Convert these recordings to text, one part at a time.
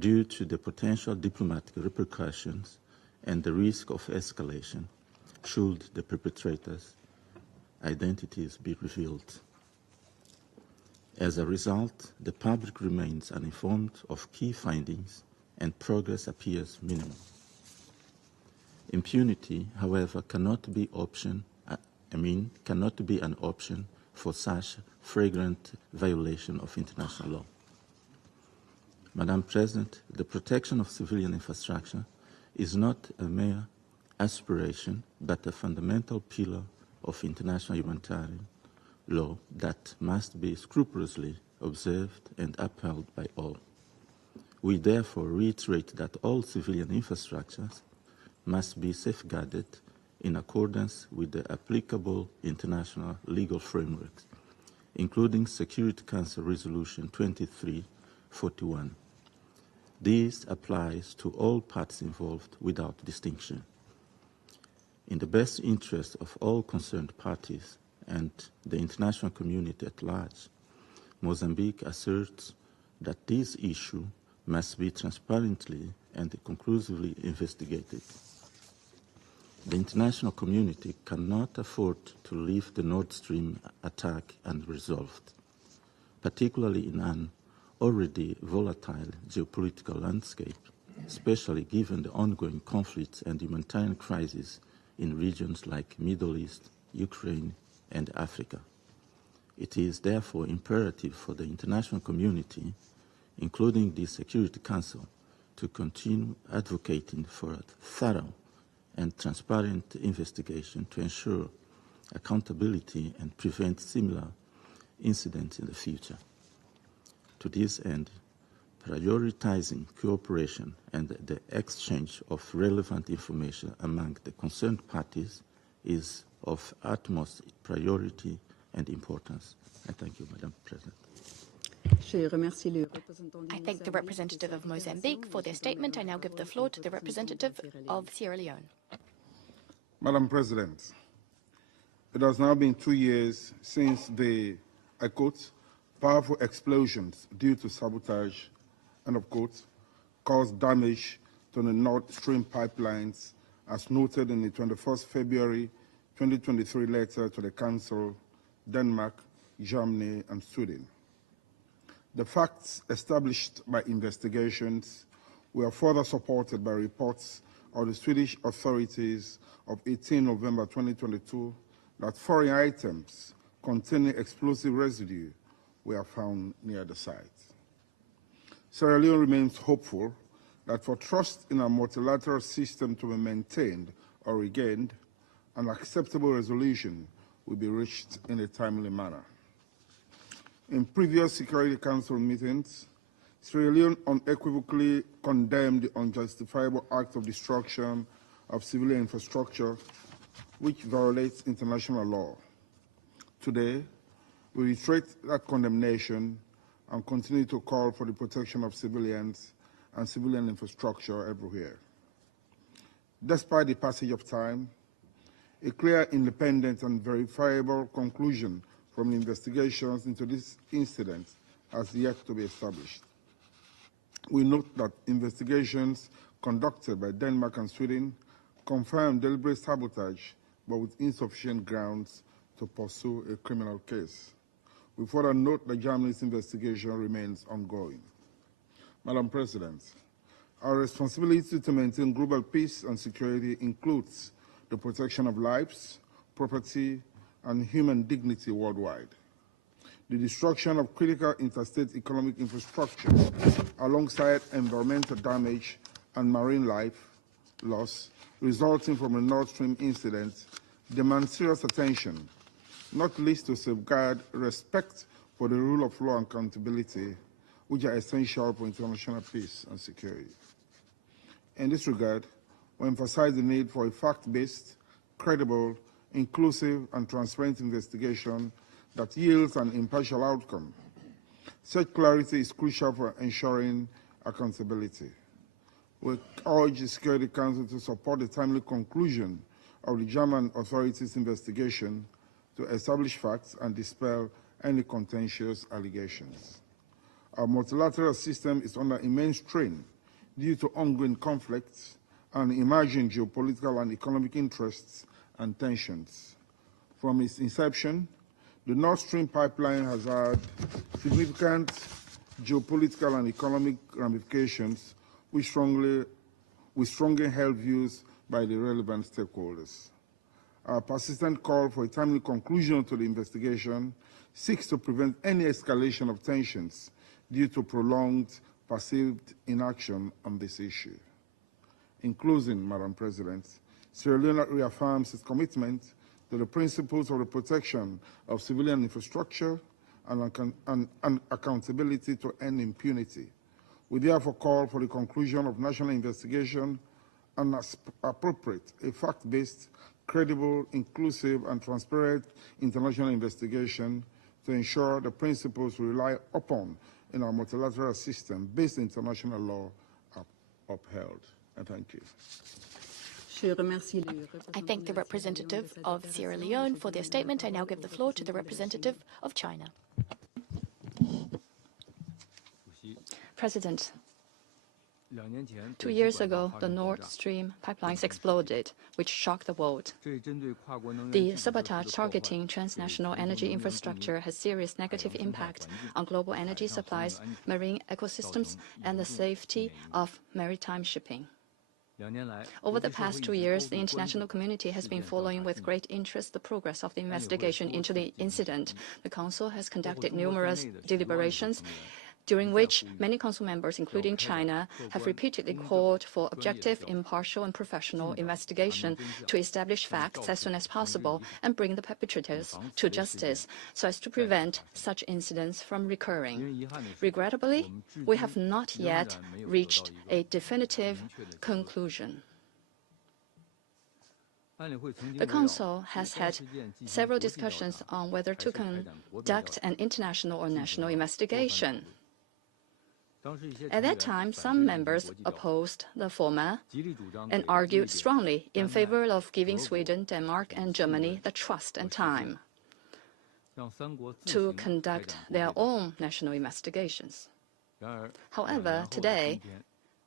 due to the potential diplomatic repercussions and the risk of escalation should the perpetrators' identities be revealed. As a result, the public remains uninformed of key findings and progress appears minimal. Impunity, however, cannot be an option for such flagrant violation of international law. Madam President, the protection of civilian infrastructure is not a mere aspiration, but a fundamental pillar of international humanitarian law that must be scrupulously observed and upheld by all. We therefore reiterate that all civilian infrastructures must be safeguarded in accordance with the applicable international legal frameworks, including Security Council Resolution 2341. This applies to all parties involved without distinction. In the best interest of all concerned parties and the international community at large, Mozambique asserts that this issue must be transparently and conclusively investigated. The international community cannot afford to leave the Nord Stream attack unresolved, particularly in an already volatile geopolitical landscape, especially given the ongoing conflicts and humanitarian crises in regions like Middle East, Ukraine, and Africa. It is therefore imperative for the international community, including the Security Council, to continue advocating for a thorough and transparent investigation to ensure accountability and prevent similar incidents in the future. To this end, prioritizing cooperation and the exchange of relevant information among the concerned parties is of utmost priority and importance. I thank you, Madam President. I thank the representative of Mozambique for their statement. I now give the floor to the representative of Sierra Leone. Madam President, it has now been 2 years since the, I quote, powerful explosions due to sabotage, end of quote, caused damage to the Nord Stream pipelines, as noted in the 21st February 2023 letter to the Council, Denmark, Germany, and Sweden. The facts established by investigations were further supported by reports of the Swedish authorities of 18 November 2022 that foreign items containing explosive residue were found near the site. Sierra Leone remains hopeful that for trust in a multilateral system to be maintained or regained, an acceptable resolution will be reached in a timely manner. In previous Security Council meetings, Sierra Leone unequivocally condemned the unjustifiable act of destruction of civilian infrastructure, which violates international law. Today, we reiterate that condemnation and continue to call for the protection of civilians and civilian infrastructure everywhere. Despite the passage of time, a clear, independent, and verifiable conclusion from the investigations into this incident has yet to be established. We note that investigations conducted by Denmark and Sweden confirm deliberate sabotage, but with insufficient grounds to pursue a criminal case. We further note that Germany's investigation remains ongoing. Madam President, our responsibility to maintain global peace and security includes the protection of lives, property, and human dignity worldwide. The destruction of critical interstate economic infrastructure, alongside environmental damage and marine life loss resulting from the Nord Stream incident, demands serious attention, not least to safeguard respect for the rule of law and accountability, which are essential for international peace and security. In this regard, we emphasize the need for a fact-based, credible, inclusive, and transparent investigation that yields an impartial outcome. Such clarity is crucial for ensuring accountability. We urge the Security Council to support the timely conclusion of the German authorities' investigation to establish facts and dispel any contentious allegations. Our multilateral system is under immense strain due to ongoing conflicts and emerging geopolitical and economic interests and tensions. From its inception, the Nord Stream pipeline has had significant geopolitical and economic ramifications with strongly held views by the relevant stakeholders. Our persistent call for a timely conclusion to the investigation seeks to prevent any escalation of tensions due to prolonged perceived inaction on this issue. In closing, Madam President, Sierra Leone reaffirms its commitment to the principles of the protection of civilian infrastructure and accountability to end impunity. We therefore call for the conclusion of national investigation and, as appropriate, a fact-based, credible, inclusive, and transparent international investigation to ensure the principles we rely upon in our multilateral system based on international law are upheld. And thank you. I thank the representative of Sierra Leone for their statement. I now give the floor to the representative of China. President, 2 years ago, the Nord Stream pipelines exploded, which shocked the world. The sabotage targeting transnational energy infrastructure has serious negative impact on global energy supplies, marine ecosystems, and the safety of maritime shipping. Over the past 2 years, the international community has been following with great interest the progress of the investigation into the incident. The Council has conducted numerous deliberations, during which many Council members, including China, have repeatedly called for objective, impartial, and professional investigation to establish facts as soon as possible and bring the perpetrators to justice so as to prevent such incidents from recurring. Regrettably, we have not yet reached a definitive conclusion. The Council has had several discussions on whether to conduct an international or national investigation. At that time, some members opposed the former and argued strongly in favor of giving Sweden, Denmark, and Germany the trust and time to conduct their own national investigations. However, today,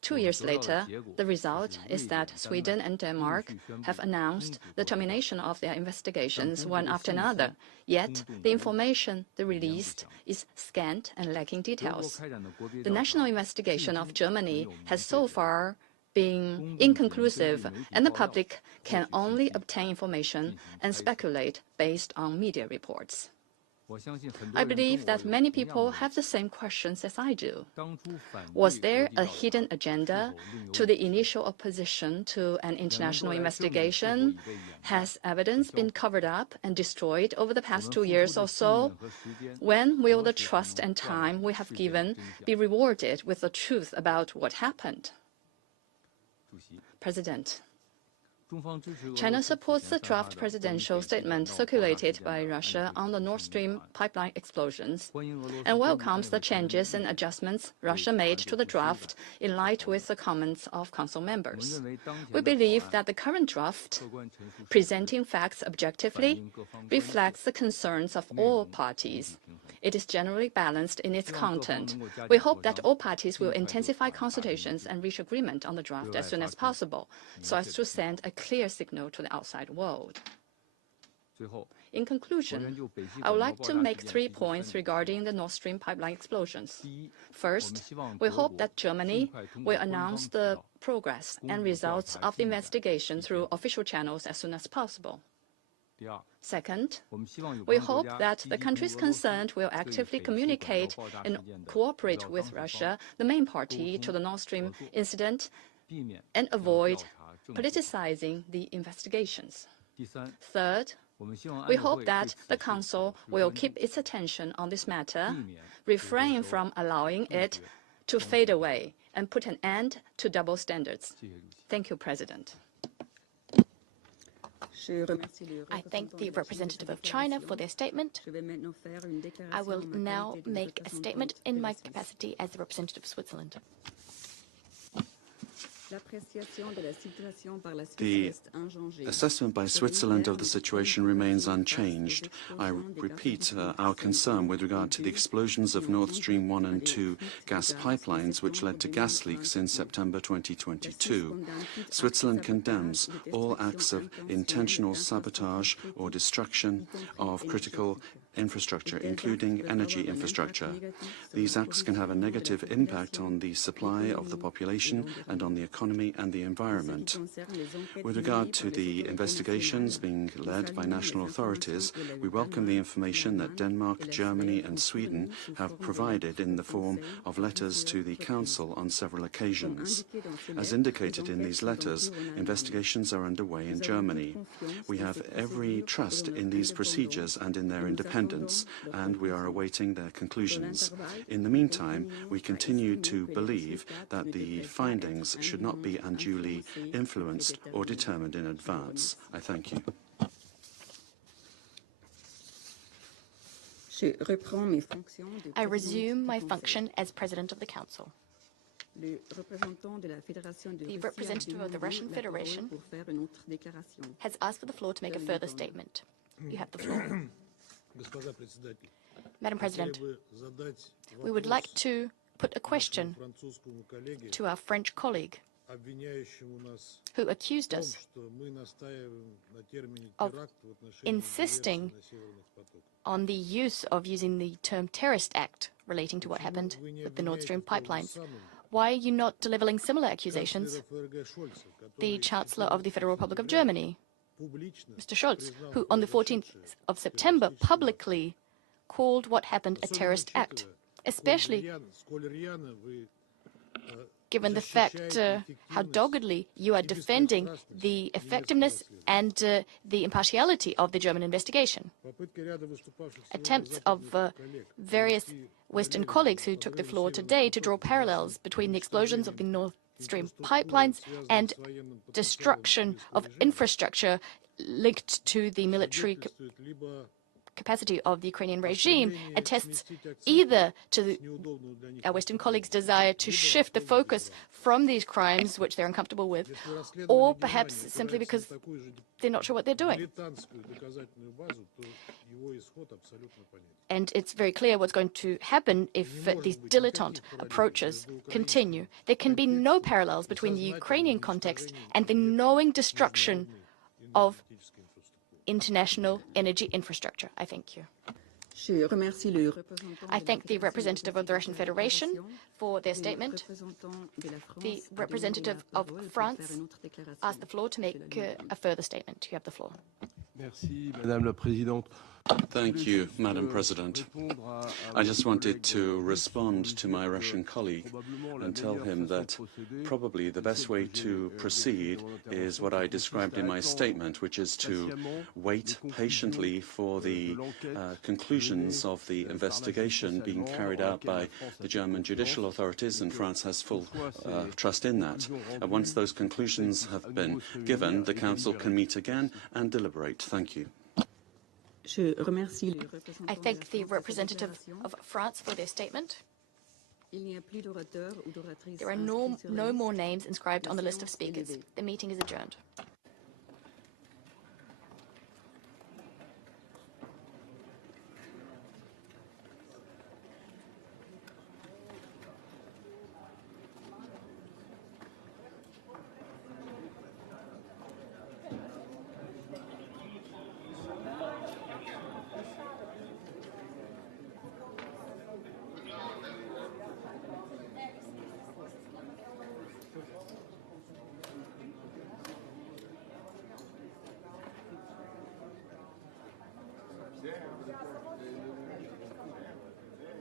2 years later, the result is that Sweden and Denmark have announced the termination of their investigations one after another. Yet, the information they released is scant and lacking details. The national investigation of Germany has so far been inconclusive, and the public can only obtain information and speculate based on media reports. I believe that many people have the same questions as I do. Was there a hidden agenda to the initial opposition to an international investigation? Has evidence been covered up and destroyed over the past 2 years or so? When will the trust and time we have given be rewarded with the truth about what happened? President, China supports the draft presidential statement circulated by Russia on the Nord Stream pipeline explosions and welcomes the changes and adjustments Russia made to the draft in light with the comments of Council members. We believe that the current draft, presenting facts objectively, reflects the concerns of all parties. It is generally balanced in its content. We hope that all parties will intensify consultations and reach agreement on the draft as soon as possible, so as to send a clear signal to the outside world. In conclusion, I would like to make 3 points regarding the Nord Stream pipeline explosions. First, we hope that Germany will announce the progress and results of the investigation through official channels as soon as possible. Second, we hope that the countries concerned will actively communicate and cooperate with Russia, the main party to the Nord Stream incident, and avoid politicizing the investigations. Third, we hope that the Council will keep its attention on this matter, refrain from allowing it to fade away, and put an end to double standards. Thank you, President. I thank the representative of China for their statement. I will now make a statement in my capacity as the representative of Switzerland. The assessment by Switzerland of the situation remains unchanged. I repeat our concern with regard to the explosions of Nord Stream 1 and 2 gas pipelines, which led to gas leaks in September 2022. Switzerland condemns all acts of intentional sabotage or destruction of critical infrastructure, including energy infrastructure. These acts can have a negative impact on the supply of the population and on the economy and the environment. With regard to the investigations being led by national authorities, we welcome the information that Denmark, Germany and Sweden have provided in the form of letters to the Council on several occasions. As indicated in these letters, investigations are underway in Germany. We have every trust in these procedures and in their independence, and we are awaiting their conclusions. In the meantime, we continue to believe that the findings should not be unduly influenced or determined in advance. I thank you. I resume my function as President of the Council. The representative of the Russian Federation has asked for the floor to make a further statement. You have the floor. Madam President, we would like to put a question to our French colleague who accused us of insisting on the use of using the term terrorist act relating to what happened with the Nord Stream pipelines. Why are you not delivering similar accusations? The Chancellor of the Federal Republic of Germany, Mr. Scholz, who on the 14th of September publicly called what happened a terrorist act, especially given the fact how doggedly you are defending the effectiveness and the impartiality of the German investigation. Attempts of various Western colleagues who took the floor today to draw parallels between the explosions of the Nord Stream pipelines and destruction of infrastructure linked to the military capacity of the Ukrainian regime attests either to our Western colleagues' desire to shift the focus from these crimes, which they're uncomfortable with, or perhaps simply because they're not sure what they're doing. And it's very clear what's going to happen if these dilettante approaches continue. There can be no parallels between the Ukrainian context and the knowing destruction of international energy infrastructure. I thank you. I thank the representative of the Russian Federation for their statement. The representative of France asked the floor to make a further statement. You have the floor. Merci, Madame la Présidente. Thank you, Madam President. I just wanted to respond to my Russian colleague and tell him that probably the best way to proceed is what I described in my statement, which is to wait patiently for the conclusions of the investigation being carried out by the German judicial authorities, and France has full trust in that. And once those conclusions have been given, the Council can meet again and deliberate. Thank you. I thank the representative of France for their statement. There are no more names inscribed on the list of speakers. The meeting is adjourned. Yeah.